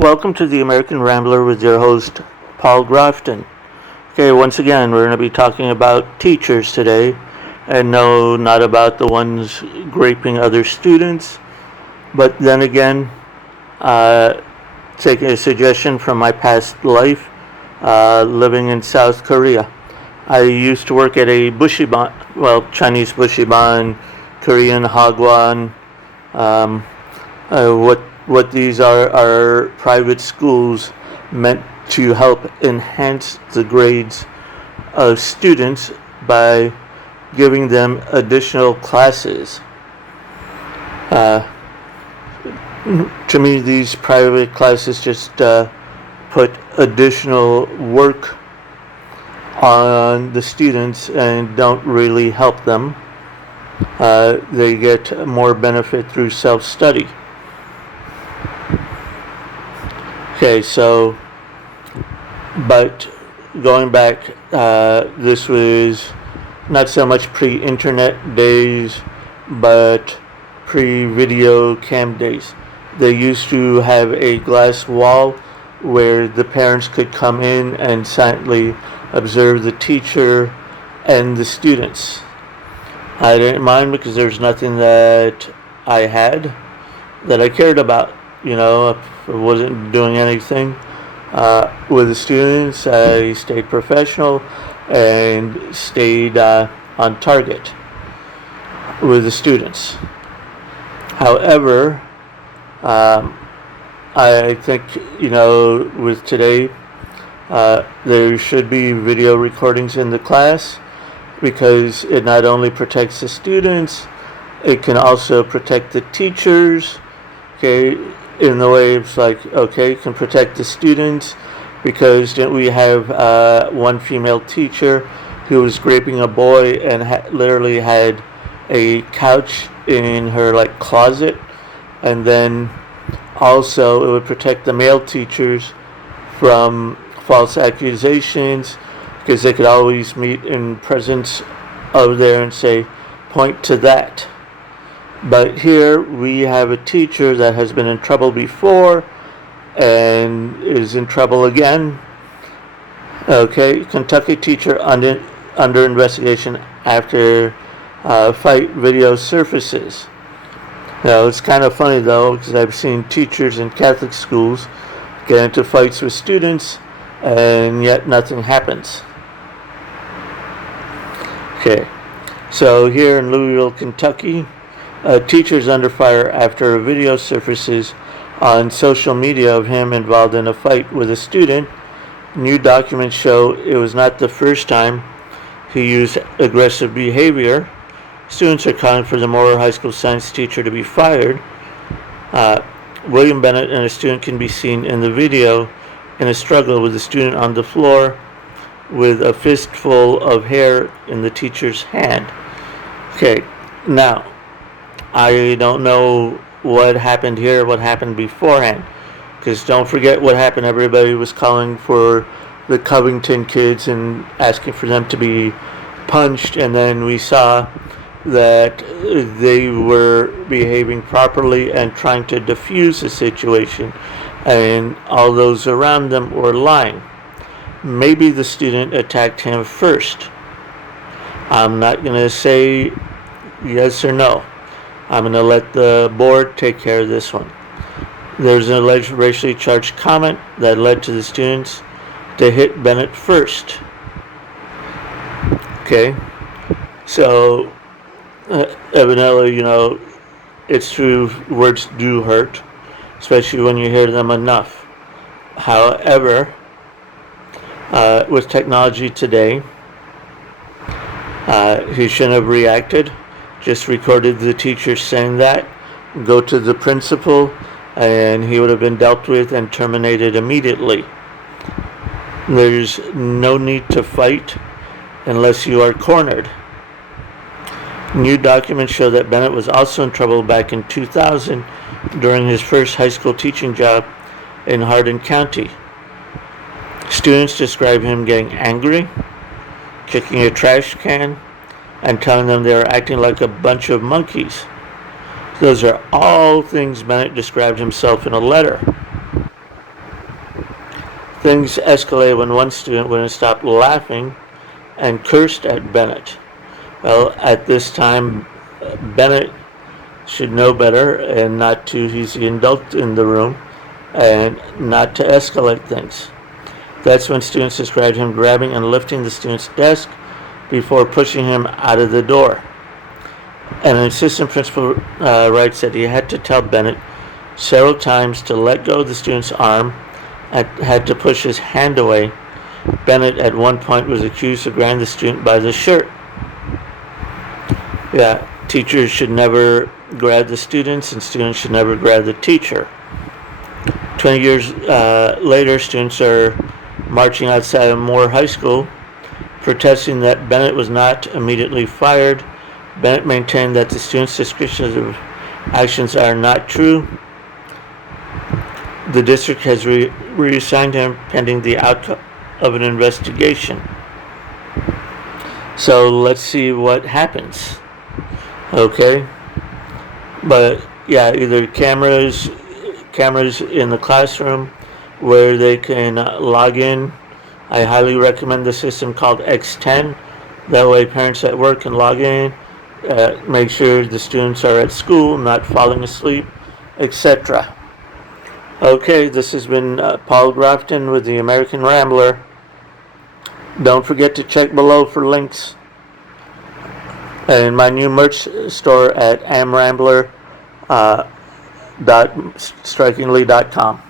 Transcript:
Welcome to the American Rambler with your host, Paul Grafton. Okay, once again, we're going to be talking about teachers today. And no, not about the ones raping other students. But then again, taking a suggestion from my past life, living in South Korea. I used to work at a Chinese bushiban, Korean hagwon. Um, what these are private schools meant to help enhance the grades of students by giving them additional classes. To me, these private classes just put additional work on the students and don't really help them. They get more benefit through self-study. Okay, but going back, this was not so much pre-internet days, but pre-video cam days. They used to have a glass wall where the parents could come in and silently observe the teacher and the students. I didn't mind because there's nothing that I had that I cared about. If I wasn't doing anything with the students, I stayed professional and stayed on target with the students. However, I think, with today, there should be video recordings in the class because it not only protects the students, it can also protect the teachers. Okay, in the way it's like, okay, can protect the students because didn't we have one female teacher who was raping a boy and literally had a couch in her closet, and then also it would protect the male teachers from false accusations because they could always meet in presence of there and say, point to that. But here we have a teacher that has been in trouble before and is in trouble again. Okay, Kentucky teacher under investigation after fight video surfaces. It's kind of funny though because I've seen teachers in Catholic schools get into fights with students and yet nothing happens. Okay, so here in Louisville, Kentucky, a teacher's under fire after a video surfaces on social media of him involved in a fight with a student. New documents show it was not the first time he used aggressive behavior. Students are calling for the Moore High School science teacher to be fired. William Bennett and a student can be seen in the video in a struggle with the student on the floor with a fistful of hair in the teacher's hand. Okay, now, I don't know what happened here, what happened beforehand. Because don't forget what happened. Everybody was calling for the Covington kids and asking for them to be punched. And then we saw that they were behaving properly and trying to defuse the situation. And all those around them were lying. Maybe the student attacked him first. I'm not going to say yes or no. I'm going to let the board take care of this one. There's an alleged racially charged comment that led to the students to hit Bennett first. Okay, so evidently, it's true, words do hurt, especially when you hear them enough. However, with technology today, he shouldn't have reacted. Just recorded the teacher saying that, go to the principal, and he would have been dealt with and terminated immediately. There's no need to fight unless you are cornered. New documents show that Bennett was also in trouble back in 2000 during his first high school teaching job in Hardin County. Students describe him getting angry, kicking a trash can, and telling them they were acting like a bunch of monkeys. Those are all things Bennett described himself in a letter. Things escalated when one student wouldn't stop laughing and cursed at Bennett. Well, at this time, Bennett should know better and not to, he's the adult in the room, and not to escalate things. That's when students described him grabbing and lifting the student's desk before pushing him out of the door. And an assistant principal writes that he had to tell Bennett several times to let go of the student's arm and had to push his hand away. Bennett at one point was accused of grabbing the student by the shirt. Yeah, teachers should never grab the students and students should never grab the teacher. 20 years later, students are marching outside of Moore High School protesting that Bennett was not immediately fired. Bennett maintained that the student's descriptions of actions are not true. The district has reassigned him pending the outcome of an investigation. So let's see what happens. Okay? But yeah, either cameras in the classroom where they can log in. I highly recommend the system called X10. That way parents at work can log in, make sure the students are at school, not falling asleep, etc. Okay, this has been Paul Grafton with the American Rambler. Don't forget to check below for links. And my new merch store at amrambler.strikingly.com.